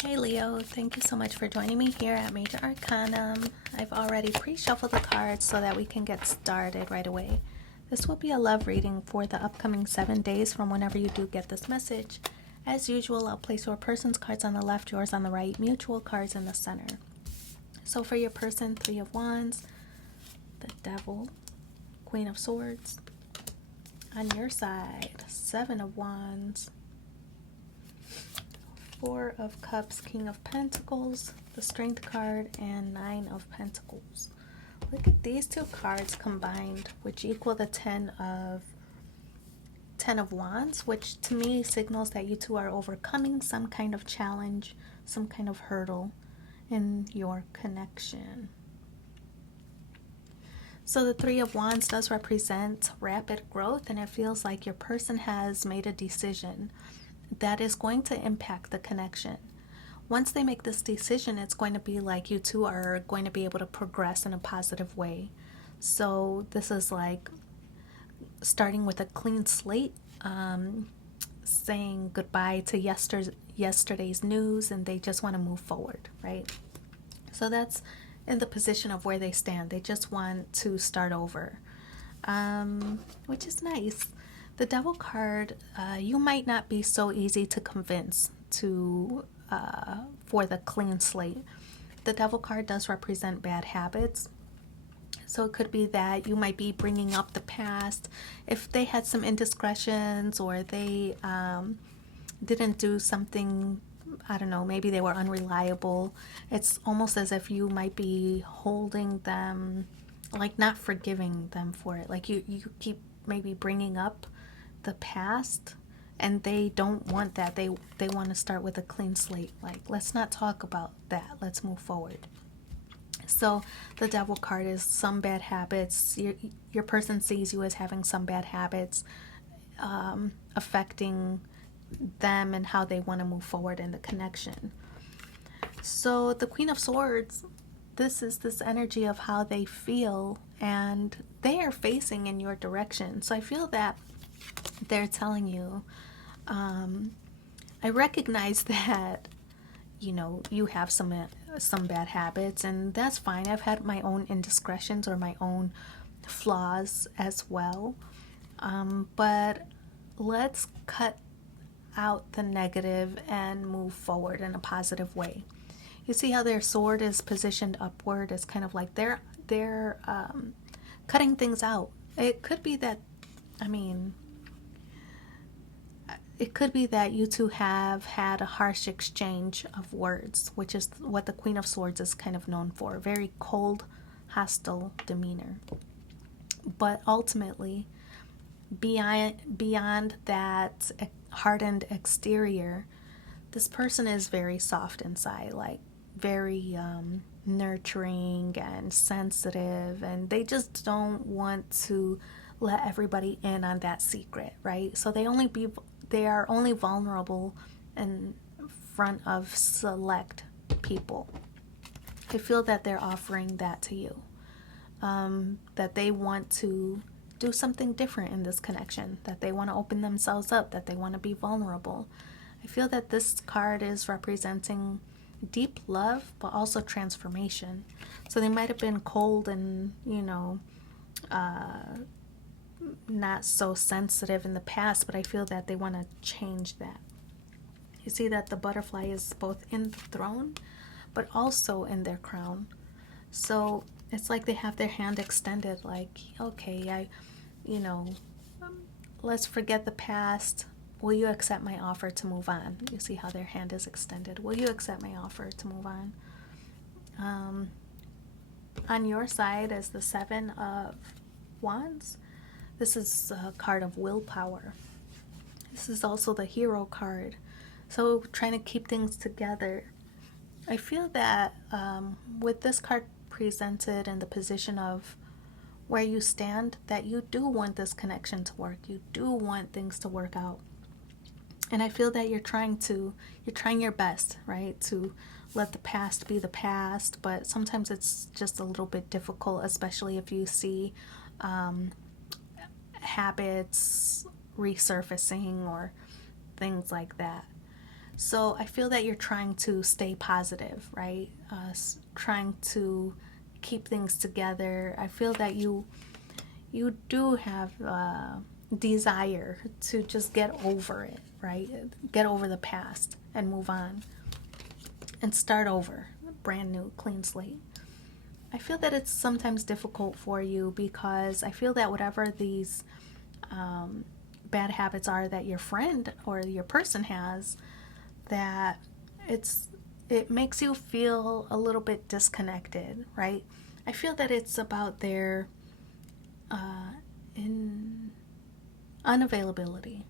Hey Leo, thank you so much for joining me here at Major Arcanum. I've already pre-shuffled the cards so that we can get started right away. This will be a love reading for the upcoming 7 days from whenever you do get this message. As usual, I'll place your person's cards on the left, yours on the right, mutual cards in the center. So for your person, Three of Wands, the Devil, Queen of Swords. On your side, Seven of Wands, Four of Cups, King of Pentacles, the Strength card, and Nine of Pentacles. Look at these two cards combined, which equal the Ten of Wands, which to me signals that you two are overcoming some kind of challenge, some kind of hurdle in your connection. So the Three of Wands does represent rapid growth, and it feels like your person has made a decision that is going to impact the connection. Once they make this decision, it's going to be like you two are going to be able to progress in a positive way. So this is like starting with a clean slate, saying goodbye to yesterday's news, and they just want to move forward, right? So that's in the position of where they stand. They just want to start over, which is nice. The Devil card, you might not be so easy to convince for the clean slate. The Devil card does represent bad habits. So it could be that you might be bringing up the past. If they had some indiscretions or they didn't do something, I don't know, maybe they were unreliable. It's almost as if you might be holding them, like not forgiving them for it. Like you keep maybe bringing up the past, and they don't want that. They want to start with a clean slate. Like, let's not talk about that. Let's move forward. So the Devil card is some bad habits. Your person sees you as having some bad habits affecting them and how they want to move forward in the connection. So the Queen of Swords, this is this energy of how they feel, and they are facing in your direction. So I feel that they're telling you, I recognize that, you know, you have some bad habits, and that's fine. I've had my own indiscretions or my own flaws as well. But let's cut out the negative and move forward in a positive way. You see how their sword is positioned upward? It's kind of like they're cutting things out. It could be that, it could be that you two have had a harsh exchange of words, which is what the Queen of Swords is kind of known for. Very cold, hostile demeanor. But ultimately, beyond that hardened exterior, this person is very soft inside, like very nurturing and sensitive, and they just don't want to let everybody in on that secret, right? So they are only vulnerable in front of select people. I feel that they're offering that to you, that they want to do something different in this connection, that they want to open themselves up, that they want to be vulnerable. I feel that this card is representing deep love, but also transformation. So they might have been cold and, not so sensitive in the past, but I feel that they want to change that. You see that the butterfly is both in the throne, but also in their crown. So it's like they have their hand extended, like, okay, let's forget the past. Will you accept my offer to move on? You see how their hand is extended. Will you accept my offer to move on? On your side is the Seven of Wands. This is a card of willpower. This is also the Hero card. So trying to keep things together. I feel that with this card presented in the position of where you stand, that you do want this connection to work. You do want things to work out. And I feel that you're trying your best, right? To let the past be the past, but sometimes it's just a little bit difficult, especially if you see habits resurfacing or things like that. So I feel that you're trying to stay positive, right? Trying to keep things together. I feel that you do have desire to just get over it, right? Get over the past and move on and start over, brand new, clean slate. I feel that it's sometimes difficult for you because I feel that whatever these bad habits are that your friend or your person has, that it's it makes you feel a little bit disconnected, right? I feel that it's about their in unavailability.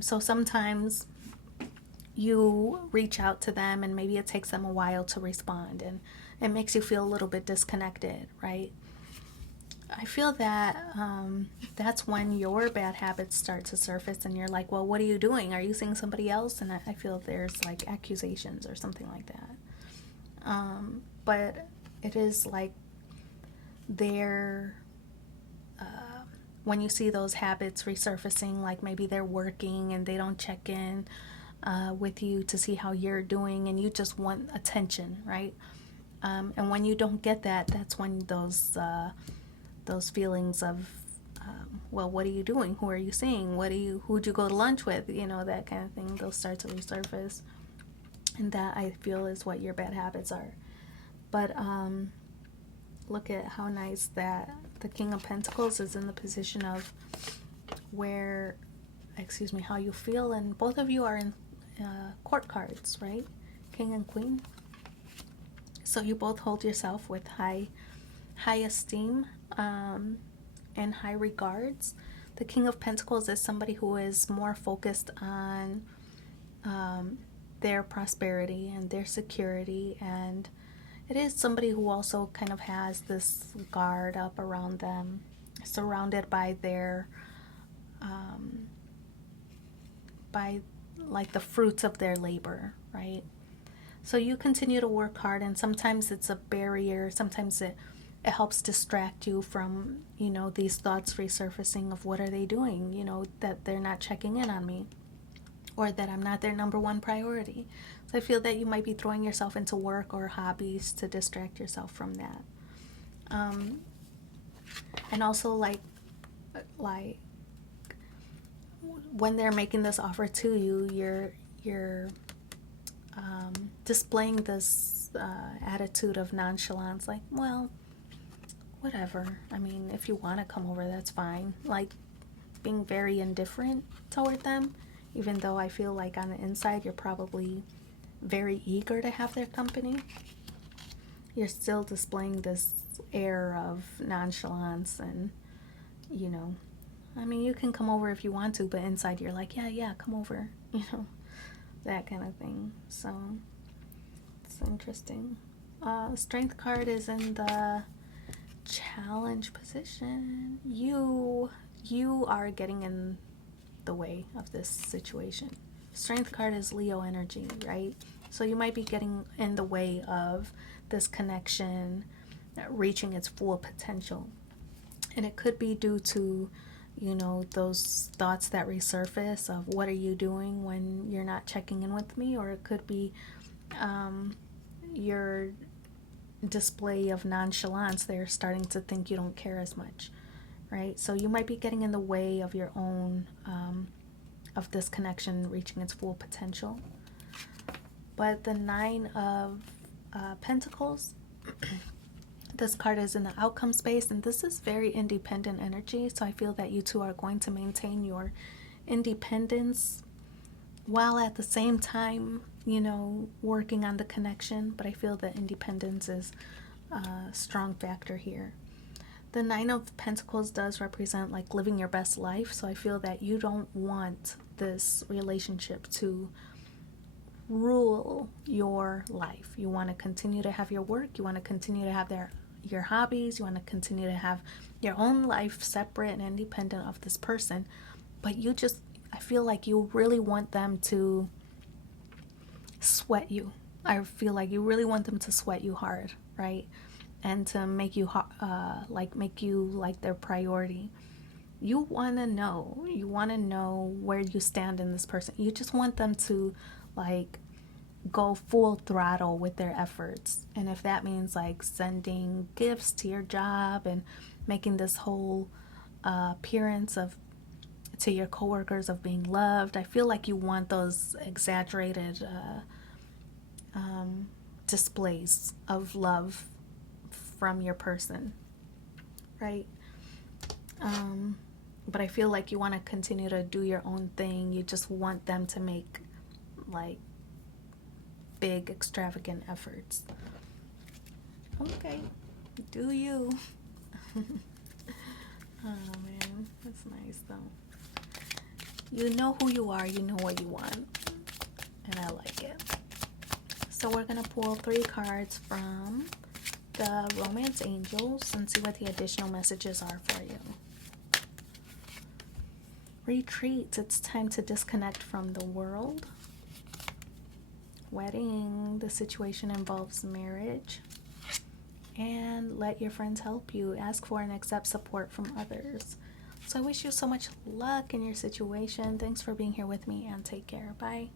So sometimes you reach out to them and maybe it takes them a while to respond, and it makes you feel a little bit disconnected, right? I feel that that's when your bad habits start to surface and you're like, well, what are you doing? Are you seeing somebody else? And I feel there's like accusations or something like that. But it is like they're, when you see those habits resurfacing, like maybe they're working and they don't check in with you to see how you're doing, and you just want attention, right? And when you don't get that, that's when those feelings of well, what are you doing? Who are you seeing? Who'd you go to lunch with? You know, that kind of thing. Those start to resurface, and that I feel is what your bad habits are. But look at how nice that the King of Pentacles is in the position of where, excuse me, how you feel, and both of you are in court cards, right? King and Queen. So you both hold yourself with high esteem and high regards. The King of Pentacles is somebody who is more focused on their prosperity and their security, and it is somebody who also kind of has this guard up around them, surrounded by their by like the fruits of their labor, right? So you continue to work hard, and sometimes it's a barrier, sometimes it helps distract you from, you know, these thoughts resurfacing of what are they doing, you know, that they're not checking in on me, or that I'm not their number one priority. So I feel that you might be throwing yourself into work or hobbies to distract yourself from that. And also like when they're making this offer to you, you're displaying this attitude of nonchalance, like, well, whatever. I mean, if you want to come over, that's fine. Like being very indifferent toward them, even though I feel like on the inside you're probably very eager to have their company. You're still displaying this air of nonchalance, and you know, I mean, you can come over if you want to, but inside you're like, yeah, come over, you know, that kind of thing. So it's interesting. Strength card is in the challenge position. You are getting in the way of this situation. Strength card is Leo energy, right? So you might be getting in the way of this connection reaching its full potential. And it could be due to, you know, those thoughts that resurface of what are you doing when you're not checking in with me, or it could be your display of nonchalance. They're starting to think you don't care as much, right? So you might be getting in the way of your own of this connection reaching its full potential. But the Nine of Pentacles, this card is in the outcome space, and this is very independent energy. So I feel that you two are going to maintain your independence while at the same time, you know, working on the connection. But I feel that independence is a strong factor here. The Nine of Pentacles does represent like living your best life. So I feel that you don't want this relationship to rule your life. You want to continue to have your work. You want to continue to have your hobbies. You want to continue to have your own life separate and independent of this person. But you just, I feel like you really want them to sweat you. I feel like you really want them to sweat you hard, right? And to make you make you like their priority. You want to know where you stand in this person. You just want them to like go full throttle with their efforts. And if that means like sending gifts to your job and making this whole appearance of to your coworkers of being loved, I feel like you want those exaggerated displays of love from your person, right? But I feel like you want to continue to do your own thing. You just want them to make like big extravagant efforts. Okay, do you. Oh man, that's nice though. You know who you are, you know what you want, and I like it. So we're gonna pull 3 cards from the Romance Angels and see what the additional messages are for you. Retreat, it's time to disconnect from the world. Wedding, the situation involves marriage. And let your friends help you. Ask for and accept support from others. So I wish you so much luck in your situation. Thanks for being here with me, and take care. Bye.